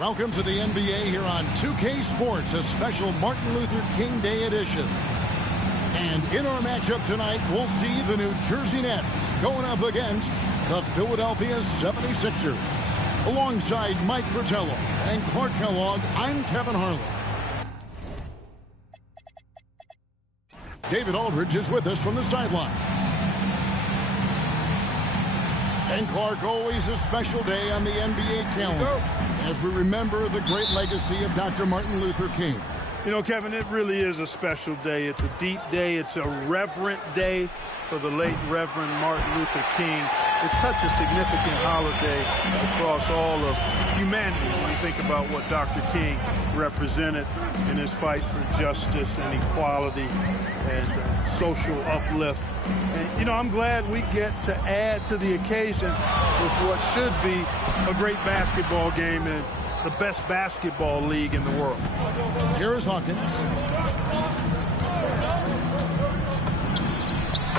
Welcome to the NBA here on 2K Sports, a special Martin Luther King Day edition. And in our matchup tonight, we'll see the New Jersey Nets going up against the Philadelphia 76ers. Alongside Mike Fratello and Clark Kellogg, I'm Kevin Harlan. David Aldridge is with us from the sideline. And Clark, always a special day on the NBA calendar as we remember the great legacy of Dr. Martin Luther King. You know, Kevin, it really is a special day. It's a deep day. It's a reverent day for the late Reverend Martin Luther King. It's such a significant holiday across all of humanity when you think about what Dr. King represented in his fight for justice and equality and social uplift. And, you know, I'm glad we get to add to the occasion with what should be a great basketball game and the best basketball league in the world. Here is Hawkins.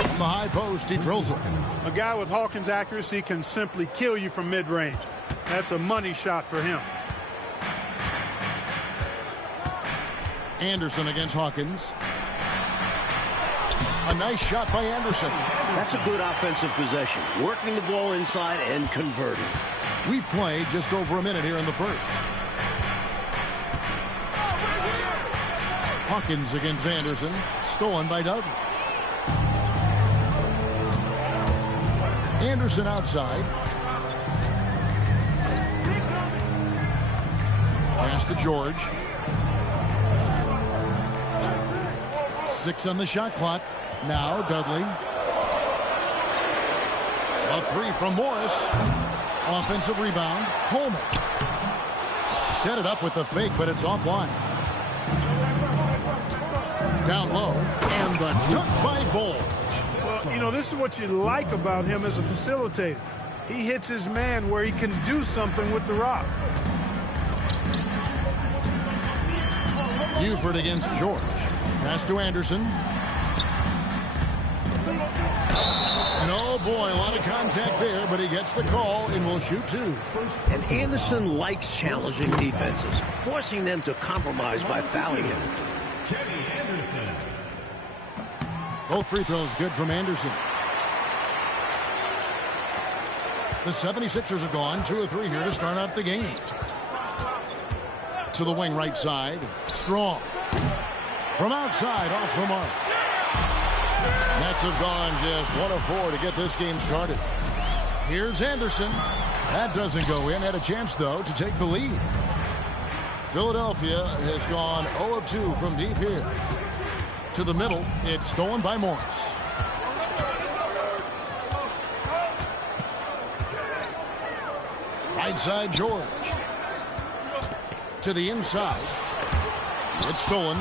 From the high post, he drills it. A guy with Hawkins' accuracy can simply kill you from mid-range. That's a money shot for him. Anderson against Hawkins. A nice shot by Anderson. That's a good offensive possession. Working the ball inside and converting. We've played just over a minute here in the first. Hawkins against Anderson. Stolen by Dudley. Anderson outside. Pass to George. 6 on the shot clock. Now Dudley. A 3 from Morris. Offensive rebound. Coleman. Set it up with the fake, but it's offline. Down low. And the dunk by Bol. Well, you know, this is what you like about him as a facilitator. He hits his man where he can do something with the rock. Buford against George. Pass to Anderson. And oh boy, a lot of contact there, but he gets the call and will shoot 2. And Anderson likes challenging defenses, forcing them to compromise by fouling him. Both free throws good from Anderson. The 76ers are gone. 2 of 3 here to start out the game. To the wing right side. Strong. From outside, off the mark. Nets have gone just 1 of 4 to get this game started. Here's Anderson. That doesn't go in. Had a chance, though, to take the lead. Philadelphia has gone 0 of 2 from deep here. To the middle, it's stolen by Morris. Right side, George. To the inside. It's stolen.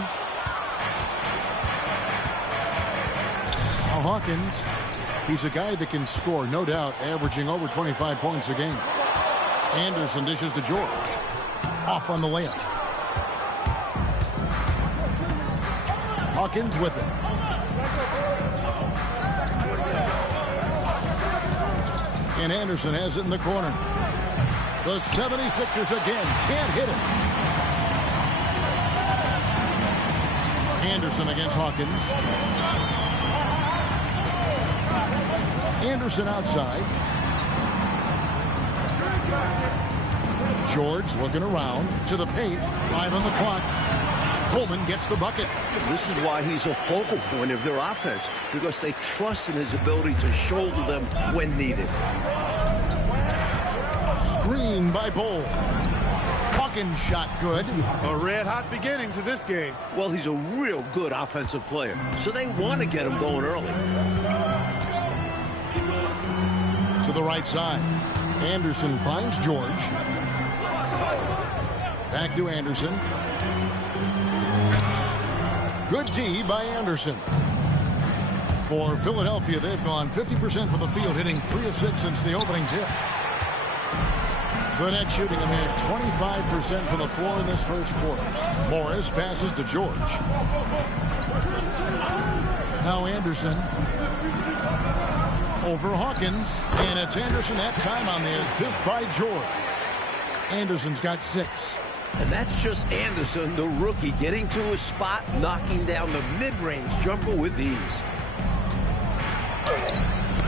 Now Hawkins, he's a guy that can score, no doubt, averaging over 25 points a game. Anderson dishes to George. Off on the layup. Hawkins with it. And Anderson has it in the corner. The 76ers again can't hit it. Anderson against Hawkins. Anderson outside. George looking around to the paint. 5 on the clock. Coleman gets the bucket. This is why he's a focal point of their offense, because they trust in his ability to shoulder them when needed. Screen by Bol. Hawkins shot good. A red-hot beginning to this game. Well, he's a real good offensive player, so they want to get him going early. To the right side. Anderson finds George. Back to Anderson. Good D by Anderson. For Philadelphia, they've gone 50% from the field, hitting 3 of 6 since the opening tip. The net shooting a mere 25% from the floor in this first quarter. Morris passes to George. Now Anderson over Hawkins, and it's Anderson that time on the assist by George. Anderson's got 6. And that's just Anderson, the rookie, getting to his spot, knocking down the mid-range jumper with ease.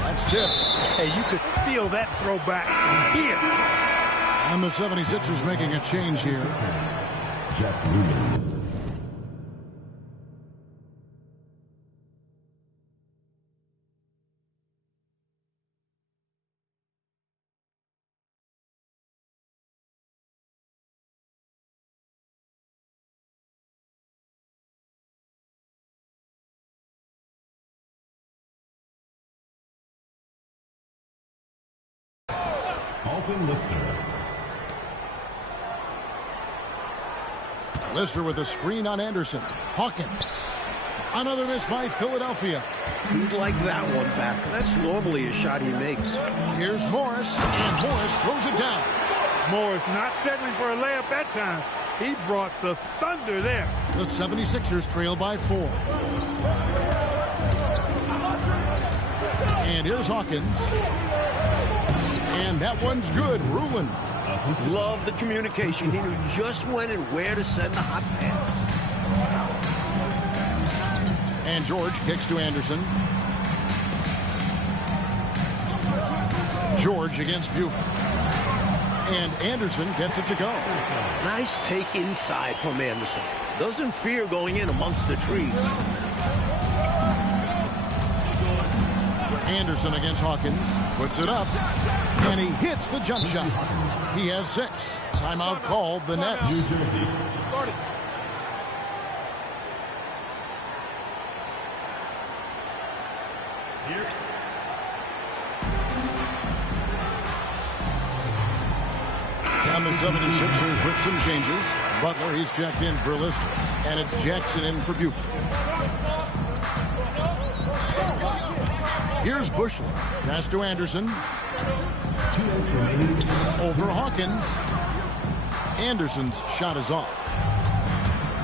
That's tipped. Hey, you could feel that throwback from here. And the 76ers making a change here. Jeff Lumen. Alton Lister. Lister with a screen on Anderson. Hawkins. Another miss by Philadelphia. He'd like that one back. That's normally a shot he makes. Here's Morris, and Morris throws it down. Morris not settling for a layup that time. He brought the thunder there. The 76ers trail by 4. And here's Hawkins. And that one's good. Rulin. Love the communication. He knew just when and where to send the hot pass. And George kicks to Anderson. George against Buford. And Anderson gets it to go. Nice take inside from Anderson. Doesn't fear going in amongst the trees. Anderson against Hawkins. Puts it up. And he hits the jump shot. He has 6. Timeout called the Nets. New Jersey. And the 76ers with some changes. Butler, he's checked in for Lister. And it's Jackson in for Buford. Here's Bushler. Pass to Anderson. 2 minutes remaining. Over Hawkins. Anderson's shot is off.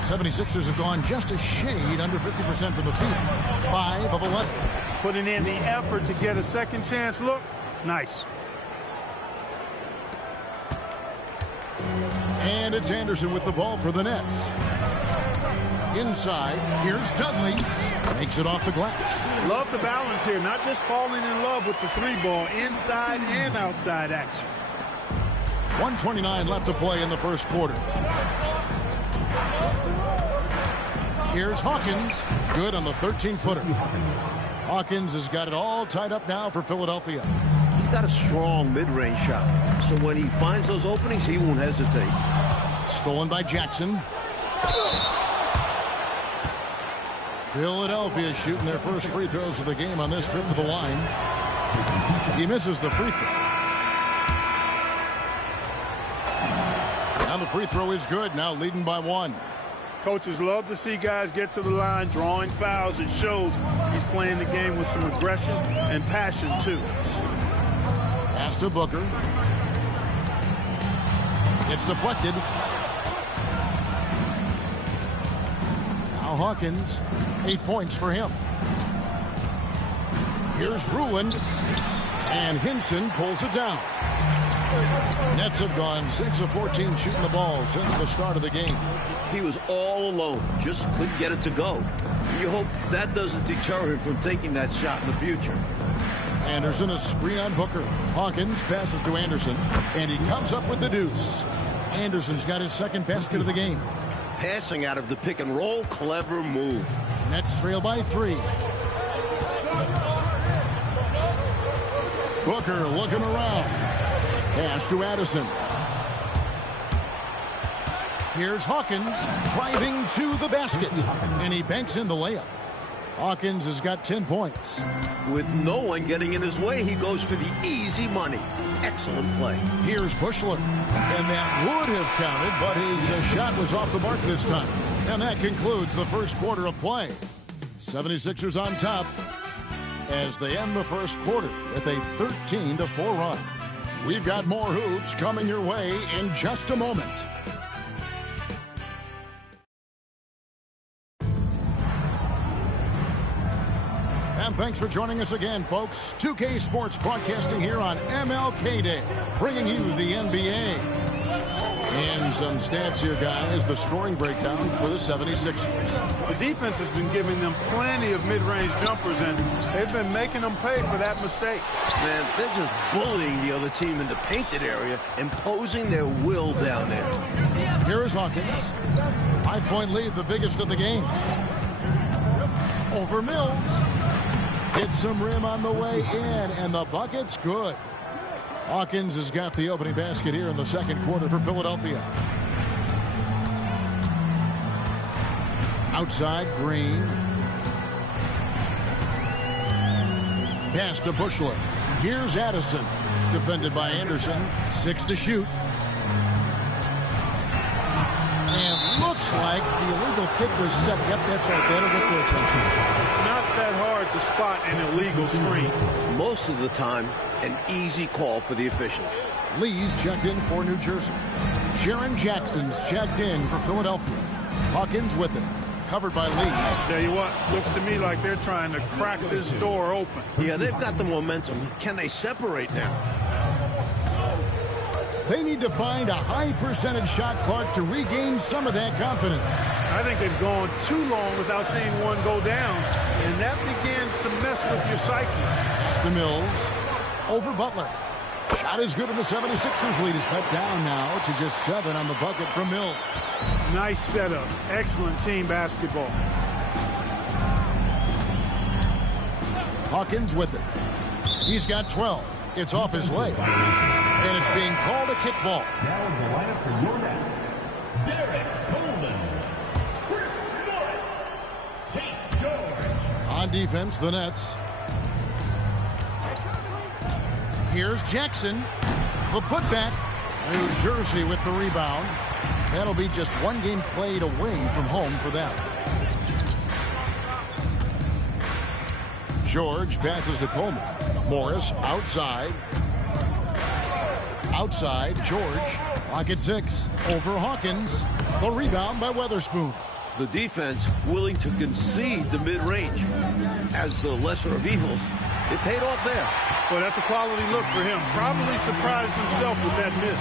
76ers have gone just a shade under 50% from the field. 5 of 11. Putting in the effort to get a second chance look. Nice. And it's Anderson with the ball for the Nets. Inside, here's Dudley. Makes it off the glass. Love the balance here. Not just falling in love with the 3-ball. Inside and outside action. 1:29 left to play in the first quarter. Here's Hawkins. Good on the 13-footer. Hawkins has got it all tied up now for Philadelphia. He's got a strong mid-range shot. So when he finds those openings, he won't hesitate. Stolen by Jackson. Philadelphia shooting their first free throws of the game on this trip to the line. He misses the free throw. And the free throw is good. Now leading by 1. Coaches love to see guys get to the line, drawing fouls. It shows he's playing the game with some aggression and passion, too. Pass to Booker. It's deflected. Now Hawkins, 8 points for him. Here's Rulin. And Hinson pulls it down. Nets have gone 6 of 14 shooting the ball since the start of the game. He was all alone, just couldn't get it to go. You hope that doesn't deter him from taking that shot in the future. Anderson, a screen on Booker. Hawkins passes to Anderson, and he comes up with the deuce. Anderson's got his second basket of the game. Passing out of the pick and roll, clever move. Nets trail by 3. Booker looking around. Pass to Addison. Here's Hawkins driving to the basket, and he banks in the layup. Hawkins has got 10 points. With no one getting in his way, he goes for the easy money. Excellent play. Here's Bushler, and that would have counted, but his shot was off the mark this time. And that concludes the first quarter of play. 76ers on top as they end the first quarter with a 13-4 run. We've got more hoops coming your way in just a moment. And thanks for joining us again, folks. 2K Sports broadcasting here on MLK Day, bringing you the NBA. And some stats here, guys. The scoring breakdown for the 76ers. The defense has been giving them plenty of mid-range jumpers, and they've been making them pay for that mistake. Man, they're just bullying the other team in the painted area, imposing their will down there. Here is Hawkins. 5-point lead, the biggest of the game. Over Mills. Hits some rim on the way in, and the bucket's good. Hawkins has got the opening basket here in the second quarter for Philadelphia. Outside, Green. Pass to Bushler. Here's Addison. Defended by Anderson. 6 to shoot. And looks like the illegal kick was set. Yep, that's right. That'll get their attention. Not that hard to spot an illegal screen. Most of the time, an easy call for the officials. Lee's checked in for New Jersey. Jaren Jackson's checked in for Philadelphia. Hawkins with it. Covered by Lee. Tell you what, looks to me like they're trying to crack this door open. Yeah, they've got the momentum. Can they separate now? They need to find a high percentage shot clock to regain some of that confidence. I think they've gone too long without seeing one go down, and that begins to mess with your psyche. Pass to Mills. Over Butler. Shot is good, and the 76ers lead is cut down now to just 7 on the bucket from Mills. Nice setup. Excellent team basketball. Hawkins with it. He's got 12. It's off his leg. And it's being called a kickball. Now in the lineup for your Nets, Derek Coleman, Chris Morris, Tate George. On defense, the Nets. Here's Jackson. The putback. New Jersey with the rebound. That'll be just one game played away from home for them. George passes to Coleman. Morris outside. Outside, George. Pocket 6. Over Hawkins. The rebound by Weatherspoon. The defense willing to concede the mid-range. As the lesser of evils, it paid off there. Well, that's a quality look for him. Probably surprised himself with that miss.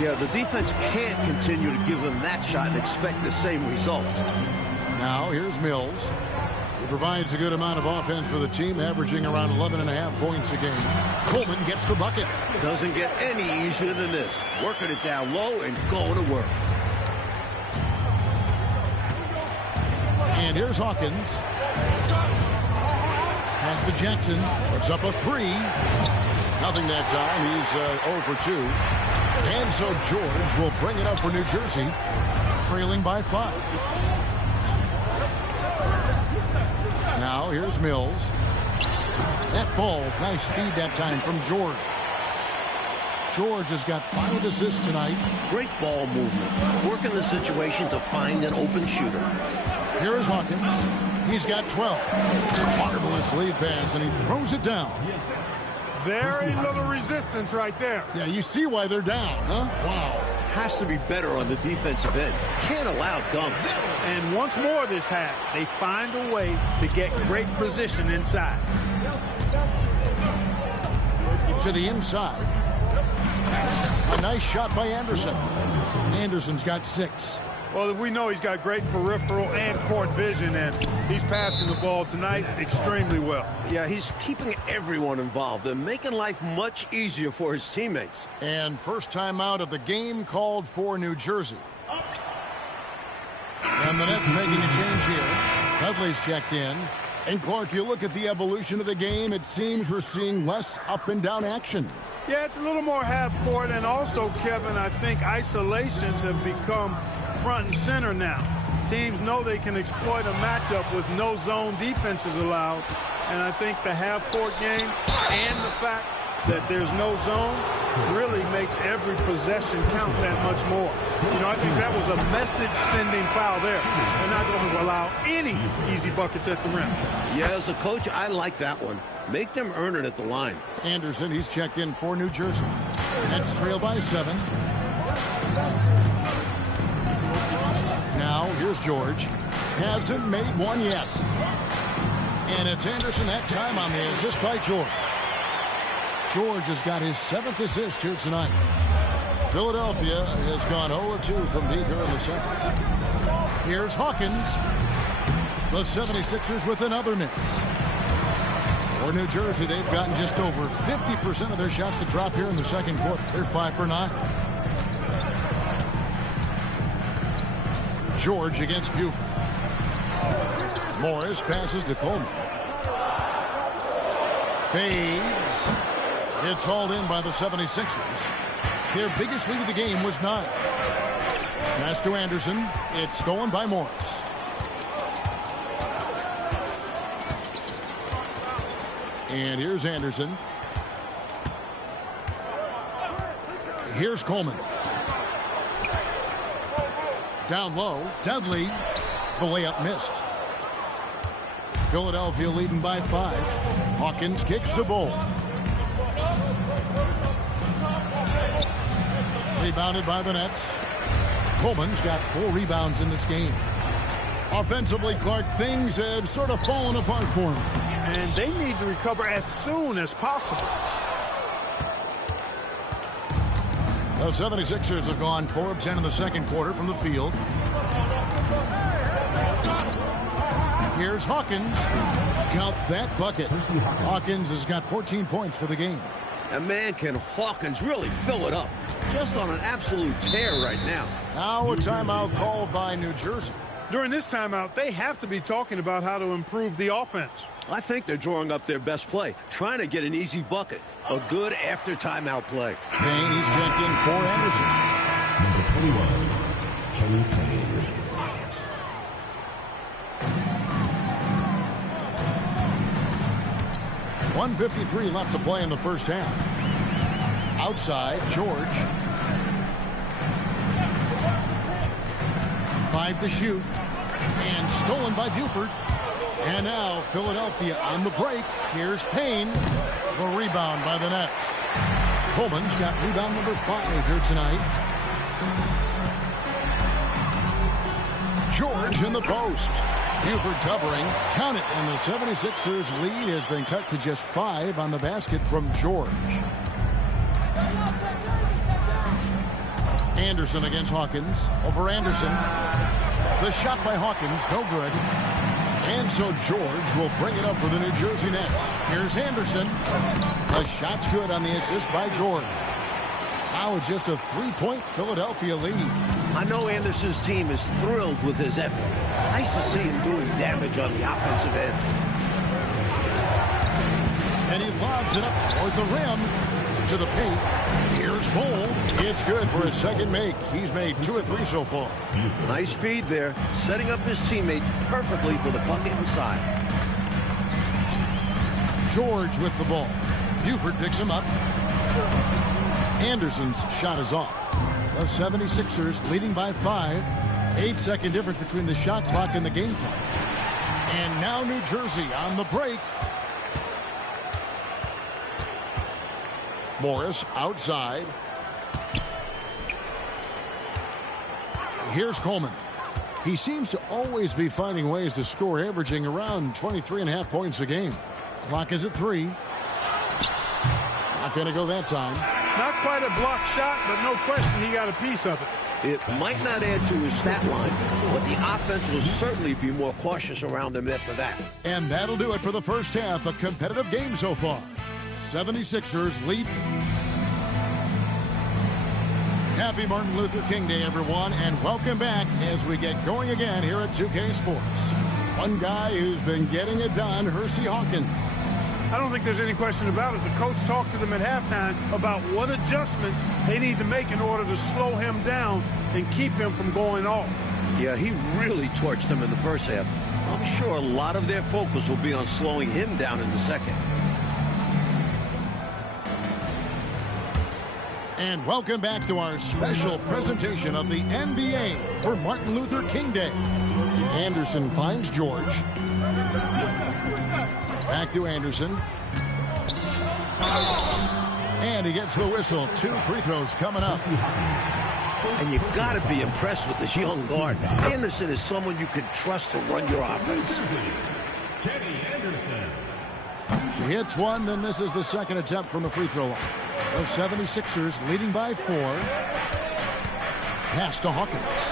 Yeah, the defense can't continue to give him that shot and expect the same results. Now, here's Mills. He provides a good amount of offense for the team, averaging around 11.5 points a game. Coleman gets the bucket. Doesn't get any easier than this. Working it down low and going to work. And here's Hawkins. Pass to Jackson. Puts up a 3. Nothing that time. He's 0 for 2. And so George will bring it up for New Jersey, trailing by 5. Now here's Mills. That falls. Nice feed that time from George. George has got 5 assists tonight. Great ball movement. Working the situation to find an open shooter. Here is Hawkins. He's got 12. Marvelous lead pass, and he throws it down. Very little resistance right there. Yeah, you see why they're down, huh? Wow. Has to be better on the defensive end. Can't allow dunks. And once more this half, they find a way to get great position inside. To the inside. A nice shot by Anderson. Anderson's got 6. Well, we know he's got great peripheral and court vision, and he's passing the ball tonight extremely well. Yeah, he's keeping everyone involved and making life much easier for his teammates. And first time out of the game called for New Jersey. And the Nets making a change here. Dudley's checked in. And Clark, you look at the evolution of the game, it seems we're seeing less up and down action. Yeah, it's a little more half court, and also, Kevin, I think isolations have become front and center now. Teams know they can exploit a matchup with no zone defenses allowed, and I think the half court game and the fact that there's no zone really makes every possession count that much more. You know, I think that was a message-sending foul there. They're not going to allow any easy buckets at the rim. Yeah, as a coach, I like that one. Make them earn it at the line. Anderson, he's checked in for New Jersey. Nets trail by 7. Now, here's George. Hasn't made one yet. And it's Anderson that time on the assist by George. George has got his 7th assist here tonight. Philadelphia has gone 0-2 from deep here in the second. Here's Hawkins. The 76ers with another miss. For New Jersey, they've gotten just over 50% of their shots to drop here in the second quarter. They're 5 for 9. George against Buford. Morris passes to Coleman. Fades. It's hauled in by the 76ers. Their biggest lead of the game was 9. Pass to Anderson. It's stolen by Morris. And here's Anderson. Here's Coleman. Down low. Dudley. The layup missed. Philadelphia leading by 5. Hawkins kicks the ball. Rebounded by the Nets. Coleman's got 4 rebounds in this game. Offensively, Clark, things have sort of fallen apart for him. And they need to recover as soon as possible. The 76ers have gone 4 of 10 in the second quarter from the field. Here's Hawkins. Count that bucket. Hawkins has got 14 points for the game. And man, can Hawkins really fill it up. Just on an absolute tear right now. Now a timeout called by New Jersey. During this timeout, they have to be talking about how to improve the offense. I think they're drawing up their best play, trying to get an easy bucket. A good after timeout play. Payne, he's checked in for Anderson. Number 21, Kenny Payne. .153 left to play in the first half. Outside, George. 5 to shoot. And stolen by Buford. And now Philadelphia on the break. Here's Payne. The rebound by the Nets. Coleman's got rebound number 5 here tonight. George in the post. Buford covering. Count it. And the 76ers lead has been cut to just 5 on the basket from George. Anderson against Hawkins. Over Anderson. The shot by Hawkins. No good. And so George will bring it up for the New Jersey Nets. Here's Anderson. The shot's good on the assist by George. Now it's just a 3-point Philadelphia lead. I know Anderson's team is thrilled with his effort. Nice to see him doing damage on the offensive end. And he lobs it up toward the rim. To the paint. Here's Cole. It's good for his second make. He's made 2 of 3 so far. Nice feed there, setting up his teammates perfectly for the bucket inside. George with the ball. Buford picks him up. Anderson's shot is off. The 76ers leading by 5. 8-second difference between the shot clock and the game clock. And now New Jersey on the break. Morris outside. Here's Coleman. He seems to always be finding ways to score, averaging around 23.5 points a game. Clock is at 3. Not going to go that time. Not quite a blocked shot, but no question he got a piece of it. It might not add to his stat line, but the offense will certainly be more cautious around him after that. And that'll do it for the first half. A competitive game so far. 76ers lead. Happy Martin Luther King Day, everyone, and welcome back as we get going again here at 2K Sports. One guy who's been getting it done, Hersey Hawkins. I don't think there's any question about it. The coach talked to them at halftime about what adjustments they need to make in order to slow him down and keep him from going off. Yeah, he really torched them in the first half. I'm sure a lot of their focus will be on slowing him down in the second. And welcome back to our special presentation of the NBA for Martin Luther King Day. Anderson finds George. Back to Anderson. And he gets the whistle. 2 free throws coming up. And you got to be impressed with this young guard. Anderson is someone you can trust to run your offense. Kenny Anderson. He hits one, then misses the second attempt from the free throw line. The 76ers leading by 4. Pass to Hawkins.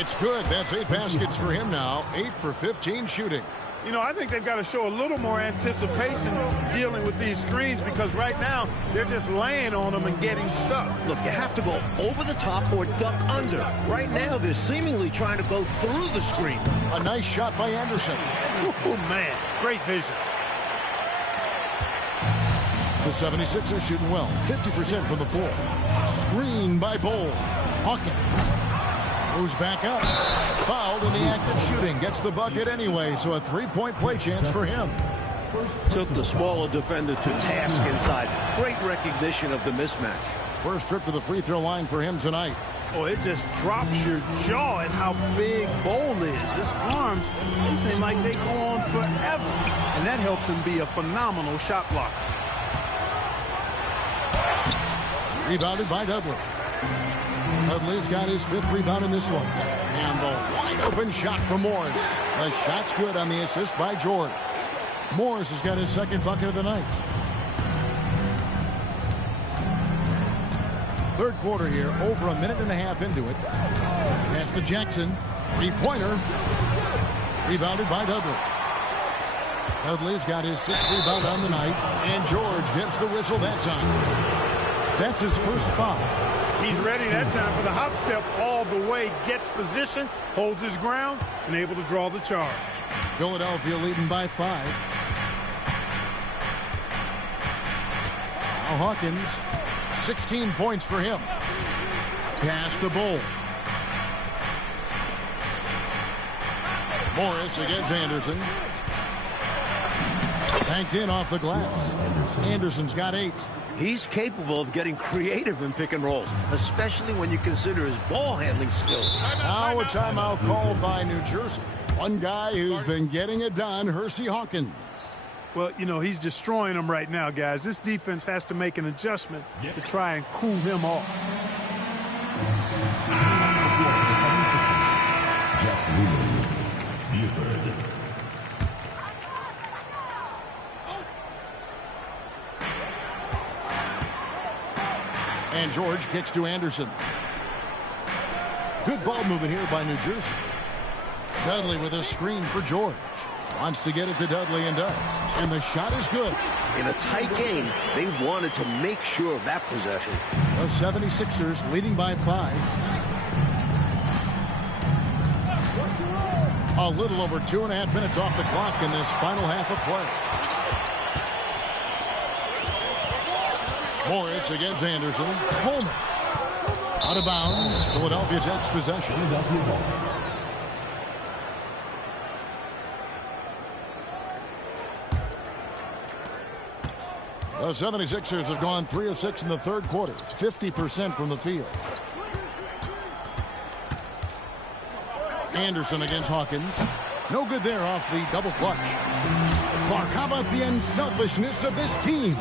It's good. That's 8 baskets for him now. 8 for 15 shooting. You know, I think they've got to show a little more anticipation dealing with these screens, because right now they're just laying on them and getting stuck. Look, you have to go over the top or duck under. Right now, they're seemingly trying to go through the screen. A nice shot by Anderson. Oh, man, great vision. The 76ers shooting well, 50% from the floor. Screen by Bol. Hawkins moves back up. Fouled in the act of shooting. Gets the bucket anyway, so a 3-point play chance for him. Took the smaller defender to task inside. Great recognition of the mismatch. First trip to the free throw line for him tonight. Oh, it just drops your jaw at how big Bol is. His arms, they seem like they go on forever. And that helps him be a phenomenal shot blocker. Rebounded by Dudley. Dudley's got his 5th rebound in this one. And the wide open shot from Morris. The shot's good on the assist by George. Morris has got his 2nd bucket of the night. Third quarter here, over a minute and a half into it. Pass to Jackson. 3-pointer. Rebounded by Dudley. Dudley's got his 6th rebound on the night. And George gets the whistle that time. That's his first foul. He's ready that time for the hop step all the way. Gets position, holds his ground, and able to draw the charge. Philadelphia leading by 5. Now Hawkins, 16 points for him. Pass to Bol. Morris against Anderson. Banked in off the glass. Anderson's got 8. He's capable of getting creative in pick and rolls, especially when you consider his ball handling skills. Now a timeout called by New Jersey. One guy who's been getting it done, Hersey Hawkins. Well, you know, he's destroying them right now, guys. This defense has to make an adjustment to try and cool him off. Jeff Wheeler, Buford. And George kicks to Anderson. Good ball movement here by New Jersey. Dudley with a screen for George. Wants to get it to Dudley and does. And the shot is good. In a tight game, they wanted to make sure of that possession. The 76ers leading by 5. A little over 2.5 minutes off the clock in this final half of play. Morris against Anderson. Coleman. Out of bounds. Philadelphia takes possession. The 76ers have gone 3 of 6 in the third quarter. 50% from the field. Anderson against Hawkins. No good there off the double clutch. Clark, how about the unselfishness of this team?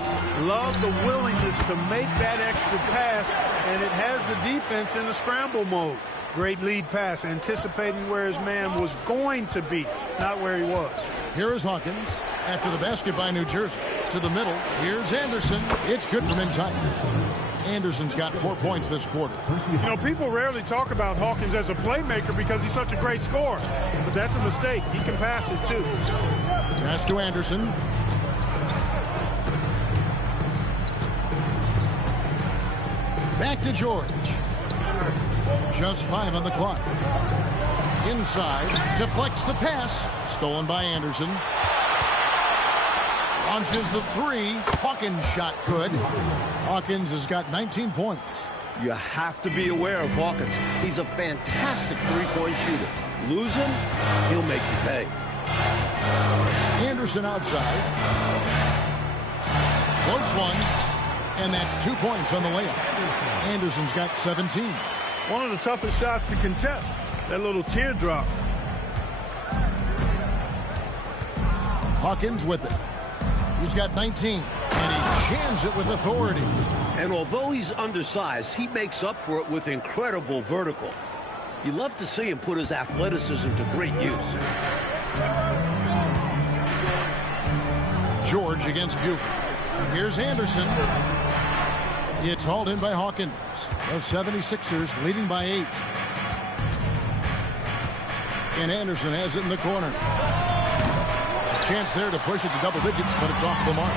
Love the willingness to make that extra pass, and it has the defense in a scramble mode. Great lead pass, anticipating where his man was going to be, not where he was. Here is Hawkins after the basket by New Jersey. To the middle, here's Anderson. It's good from in tight. Anderson's got 4 points this quarter. You know, people rarely talk about Hawkins as a playmaker because he's such a great scorer. But that's a mistake. He can pass it, too. Pass to Anderson. Back to George. Just 5 on the clock. Inside, deflects the pass. Stolen by Anderson. Launches the 3. Hawkins shot good. Hawkins has got 19 points. You have to be aware of Hawkins. He's a fantastic three-point shooter. Lose him, he'll make you pay. Anderson outside. Floats one. And that's 2 points on the layup. Anderson's got 17. One of the toughest shots to contest. That little teardrop. Hawkins with it. He's got 19, and he jams it with authority. And although he's undersized, he makes up for it with incredible vertical. You love to see him put his athleticism to great use. George against Buford. Here's Anderson. It's hauled in by Hawkins. The 76ers leading by 8. And Anderson has it in the corner. A chance there to push it to double digits, but it's off the mark.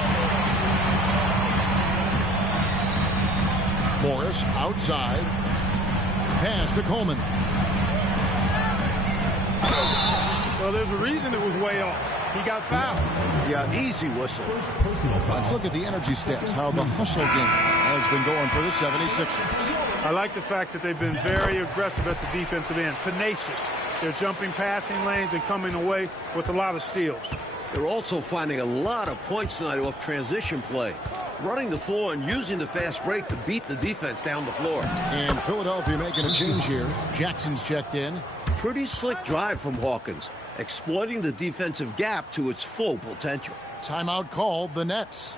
Morris outside. Pass to Coleman. Well, there's a reason it was way off. He got fouled. Yeah, easy whistle. Let's look at the energy stats, how the hustle game has been going for the 76ers. I like the fact that they've been very aggressive at the defensive end, tenacious. They're jumping passing lanes and coming away with a lot of steals. They're also finding a lot of points tonight off transition play, running the floor and using the fast break to beat the defense down the floor. And Philadelphia making a change here. Jackson's checked in. Pretty slick drive from Hawkins, exploiting the defensive gap to its full potential. Timeout called, the Nets.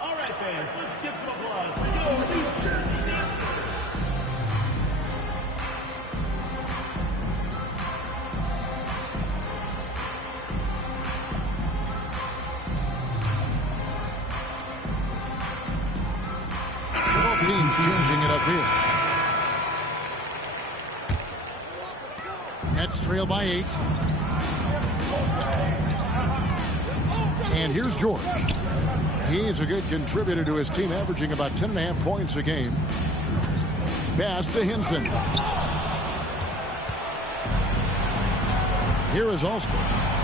All right, fans, let's give some applause for your New Jersey Nets. Both teams changing it up here. Nets trail by 8. And here's George. He's a good contributor to his team, averaging about 10.5 points a game. Pass to Hinton. Here is Alston.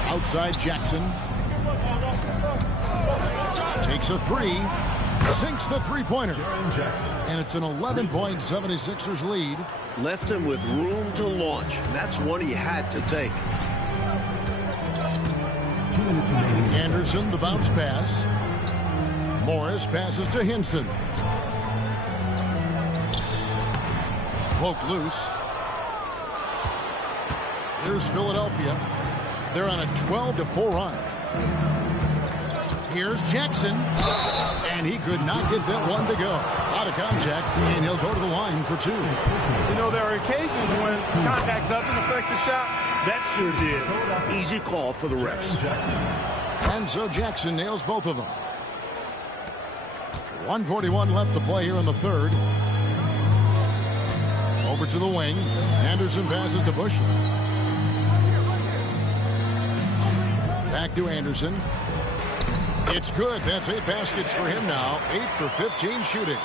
Outside Jackson. Takes a 3. Sinks the three-pointer. And it's an 11-point 76ers lead. Left him with room to launch. That's one he had to take. Anderson, the bounce pass. Morris passes to Hinton. Poked loose. Here's Philadelphia. They're on a 12-4 run. Here's Jackson. And he could not get that one to go. Out of contact, and he'll go to the line for 2. You know, there are occasions when contact doesn't affect the shot. That sure did. Easy call for the refs. And so Jackson nails both of them. 1:41 left to play here in the third. Over to the wing. Anderson passes to Bushler. Back to Anderson. It's good. That's 8 baskets for him now. 8 for 15 shooting.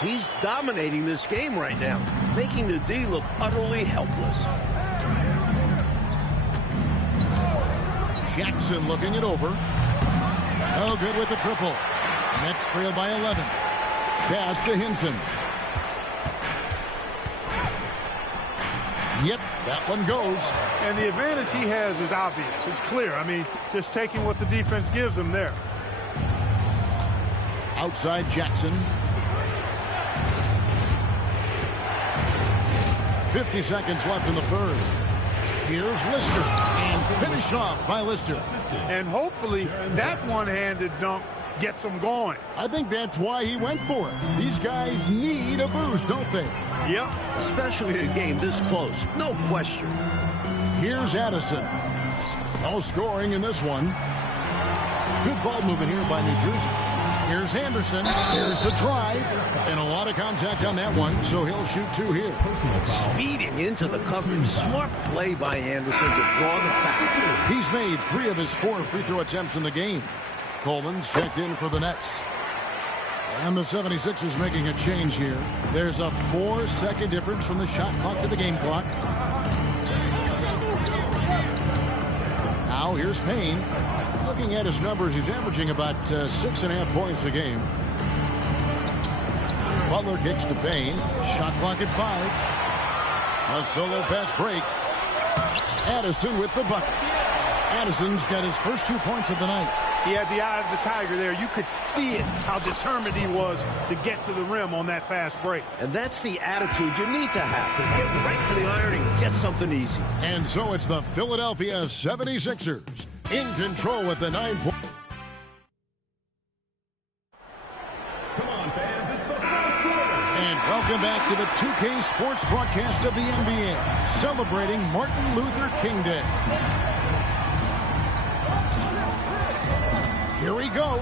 He's dominating this game right now, making the D look utterly helpless. Jackson looking it over. Oh, good with the triple. Nets trail by 11. Pass to Hinton. Yep, that one goes. And the advantage he has is obvious. It's clear. I mean, just taking what the defense gives him there. Outside Jackson. 50 seconds left in the third. Here's Lister. And finished off by Lister. And hopefully that one-handed dunk gets them going. I think that's why he went for it. These guys need a boost, don't they? Yep. Especially in a game this close. No question. Here's Addison. No scoring in this one. Good ball movement here by New Jersey. Here's Anderson. Here's the drive. And a lot of contact on that one, so he'll shoot 2 here. Speeding into the coverage. Smart play by Anderson to draw the foul. He's made 3 of his 4 free throw attempts in the game. Coleman's checked in for the Nets. And the 76ers making a change here. There's a 4-second difference from the shot clock to the game clock. Now here's Payne. Looking at his numbers, he's averaging about 6.5 points a game. Butler kicks to Payne. Shot clock at 5. A solo fast break. Addison with the bucket. Addison's got his first 2 points of the night. He had the eye of the tiger there. You could see it, how determined he was to get to the rim on that fast break. And that's the attitude you need to have. To get right to the iron and get something easy. And so it's the Philadelphia 76ers in control with the 9 point. Come on, fans, it's the fourth quarter. And Welcome back to the 2K Sports broadcast of the NBA, celebrating Martin Luther King Day. Here he goes,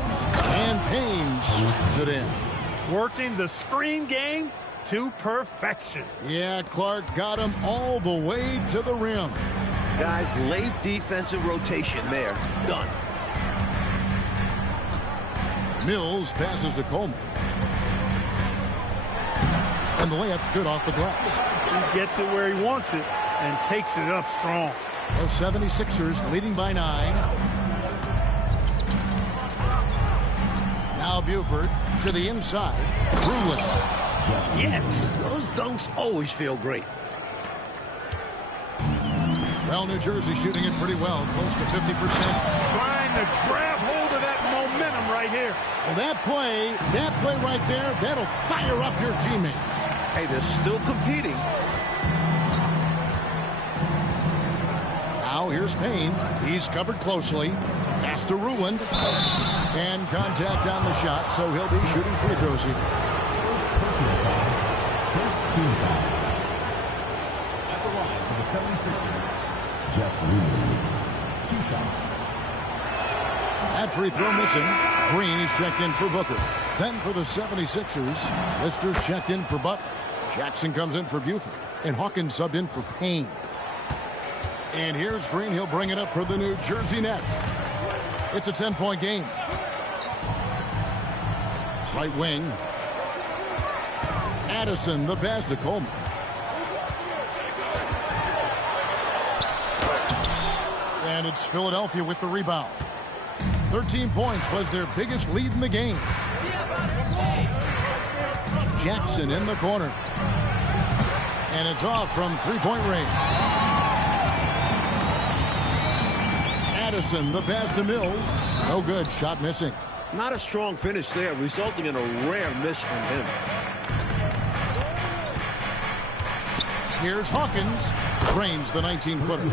and Payne slams it in. Working the screen game to perfection. Yeah, Clark got him all the way to the rim. Guys, late defensive rotation there. Done. Mills passes to Coleman. And the layup's good off the glass. He gets it where he wants it and takes it up strong. The 76ers leading by 9. Now Buford to the inside. Ruland. Yes, those dunks always feel great. Well, New Jersey shooting it pretty well, close to 50%. Trying to grab hold of that momentum right here. Well, that play right there, that'll fire up your teammates. Hey, they're still competing. Now here's Payne. He's covered closely. Pass to Ruland. And contact on the shot, so he'll be shooting free throws here. First team foul. At the line for the 76ers, Jeff Ruland. 2 shots. That free throw missing. Green is checked in for Booker. Then for the 76ers, Lister's checked in for Butler. Jackson comes in for Buford. And Hawkins subbed in for Payne. And here's Green. He'll bring it up for the New Jersey Nets. It's a 10-point game. Right wing. Addison, the pass to Coleman. And it's Philadelphia with the rebound. 13 points was their biggest lead in the game. Jackson in the corner. And it's off from three-point range. Addison, the pass to Mills. No good. Shot missing. Not a strong finish there, resulting in a rare miss from him. Here's Hawkins. Drains the 19-footer.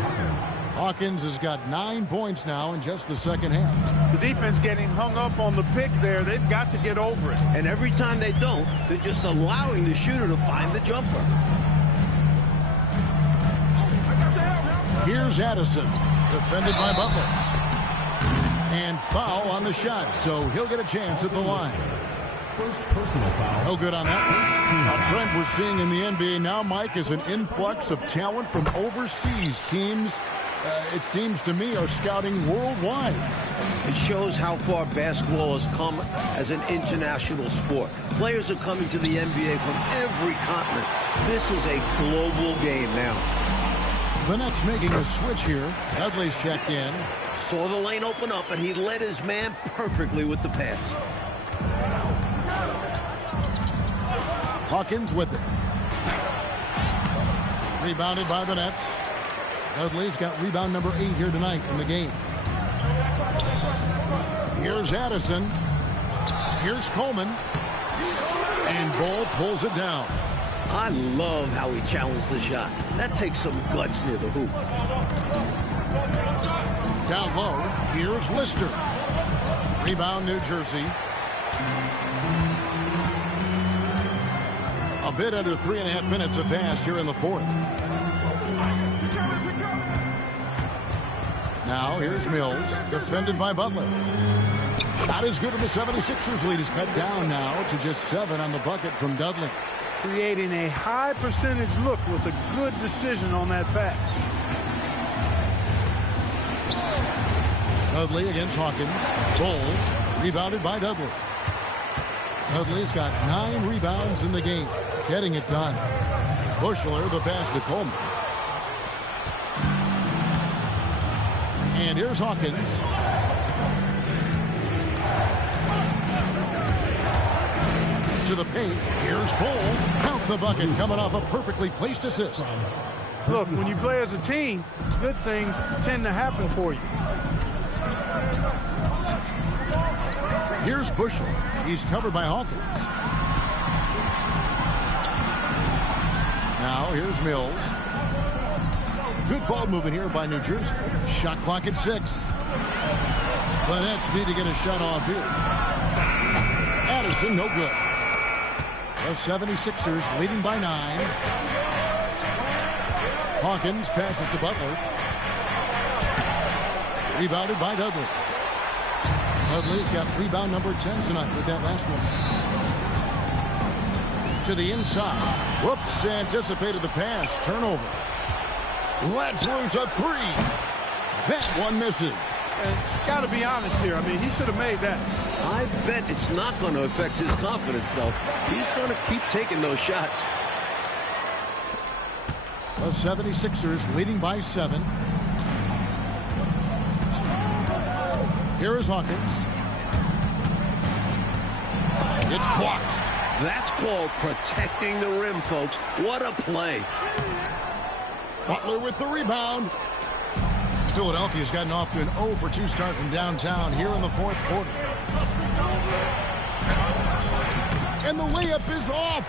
Hawkins has got 9 points now in just the second half. The defense getting hung up on the pick there. They've got to get over it. And every time they don't, they're just allowing the shooter to find the jumper. Here's Addison, defended by Butler. And foul on the shot, so he'll get a chance at the line. First personal foul. No good on that. A trend we're seeing in the NBA now, Mike, is an influx of talent from overseas teams. It seems to me are scouting worldwide. It shows how far basketball has come as an international sport. Players are coming to the NBA from every continent. This is a global game now. The Nets making a switch here. Dudley's checked in. Saw the lane open up, and he led his man perfectly with the pass. Hawkins with it. Rebounded by the Nets. Dudley's got rebound number 8 here tonight in the game. Here's Addison. Here's Coleman. And Ball pulls it down. I love how he challenged the shot. That takes some guts near the hoop. Down low, here's Lister. Rebound, New Jersey. A bit under 3.5 minutes have passed here in the fourth. Now, here's Mills, defended by Butler. Not as good of the 76ers lead is cut down now to just 7 on the bucket from Dudley. Creating a high percentage look with a good decision on that pass. Dudley against Hawkins. Bull, rebounded by Dudley. Dudley's got 9 rebounds in the game, getting it done. Bushler, the pass to Coleman. And here's Hawkins. To the paint. Here's Bull. Count the bucket, coming off a perfectly placed assist. Look, when you play as a team, good things tend to happen for you. Here's Bushler. He's covered by Hawkins. Now here's Mills. Good ball moving here by New Jersey. Shot clock at 6. The Nets need to get a shot off here. Addison, no good. The 76ers leading by 9. Hawkins passes to Butler. Rebounded by Dudley. Dudley's got rebound number 10 tonight with that last one. To the inside. Whoops, anticipated the pass. Turnover. Let's lose a 3. That one misses. And got to be honest here. I mean, he should have made that. I bet it's not going to affect his confidence, though. He's going to keep taking those shots. The 76ers leading by 7. Here is Hawkins. It's blocked. That's called protecting the rim, folks. What a play. Butler with the rebound. Philadelphia's gotten off to an 0 for 2 start from downtown here in the 4th quarter. And the layup is off.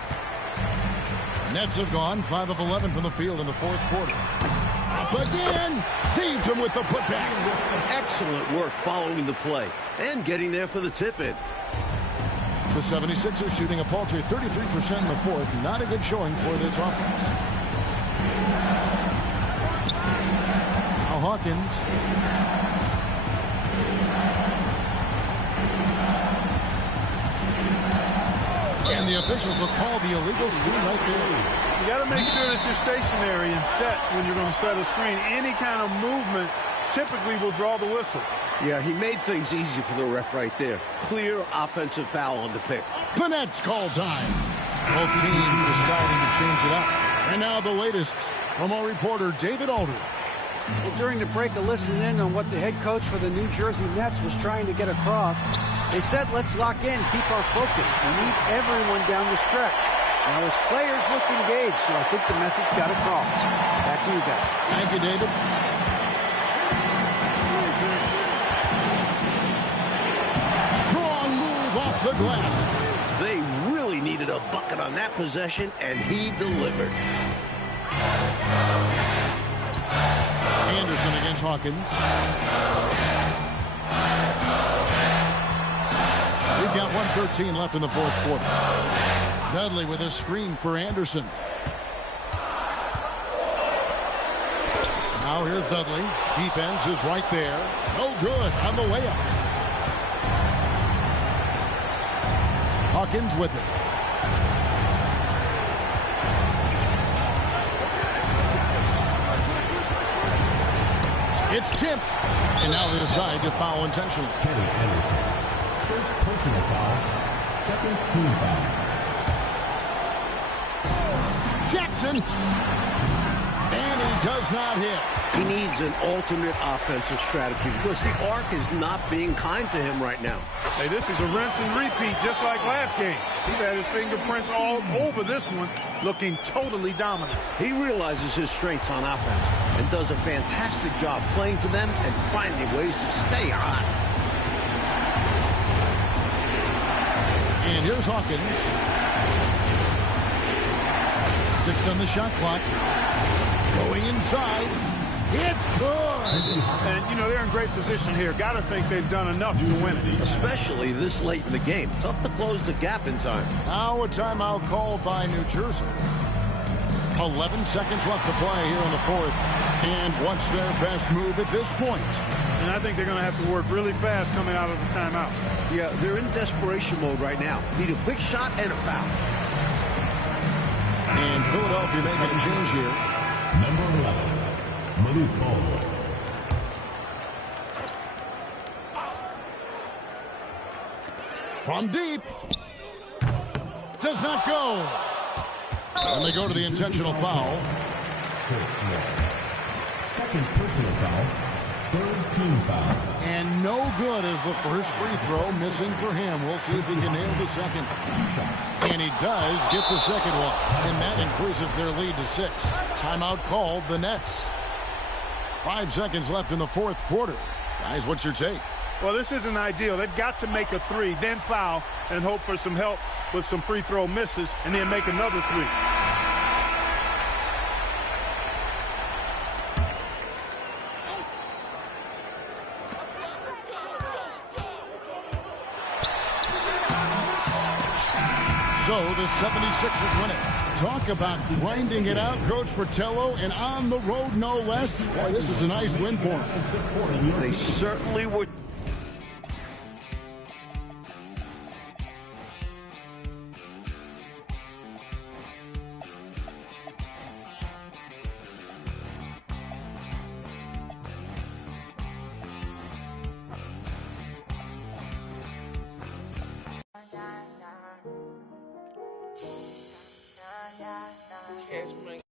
Nets have gone 5 of 11 from the field in the 4th quarter. Up again. Saves him with the putback. Excellent work following the play and getting there for the tip-in. The 76ers shooting a paltry 33% in the 4th. Not a good showing for this offense. Now Hawkins. And the officials will call the illegal screen right there. You got to make sure that you're stationary and set when you're going to set a screen. Any kind of movement typically will draw the whistle. Yeah, he made things easy for the ref right there. Clear offensive foul on the pick. The Nets call time. Both teams deciding to change it up. And now the latest from our reporter, David Aldridge. Well, during the break, I listened in on what the head coach for the New Jersey Nets was trying to get across. They said, let's lock in, keep our focus. We need everyone down the stretch. Now, his players looked engaged, so I think the message got across. Back to you guys. Thank you, David. Strong move off the glass. They really needed a bucket on that possession, and he delivered. Anderson against Hawkins. We've got 1:13 left in the 4th quarter. Dudley with a screen for Anderson. Now here's Dudley. Defense is right there. No good on the layup. Hawkins with it. It's tipped. And now they decide to foul intentionally. Kenny Anderson. First personal foul. Second team foul. Jackson. And he does not hit. He needs an alternate offensive strategy because the arc is not being kind to him right now. Hey, this is a rinse and repeat just like last game. He's had his fingerprints all over this one, looking totally dominant. He realizes his strengths on offense and does a fantastic job playing to them and finding ways to stay hot. And here's Hawkins. 6 on the shot clock. Going inside. It's good. And, you know, they're in great position here. Got to think they've done enough to win it. Especially this late in the game. Tough to close the gap in time. Now a timeout called by New Jersey. 11 seconds left to play here in the 4th. And what's their best move at this point? And I think they're going to have to work really fast coming out of the timeout. Yeah, they're in desperation mode right now. Need a quick shot and a foul. And Philadelphia making a change here. Number 11, Malik Ball. From deep. Does not go. And they go to the intentional foul. Chris Morris. Second personal foul. Third team foul. And no good as the first free throw missing for him. We'll see if he can nail the second. And he does get the second one. And that increases their lead to 6. Timeout called the Nets. 5 seconds left in the 4th quarter. Guys, what's your take? Well, this isn't ideal. They've got to make a 3, then foul, and hope for some help with some free throw misses, and then make another 3. So the 76ers win it. Talk about grinding it out, Coach Fratello, and on the road no less. Boy, this is a nice win for them. They certainly were. Catch me.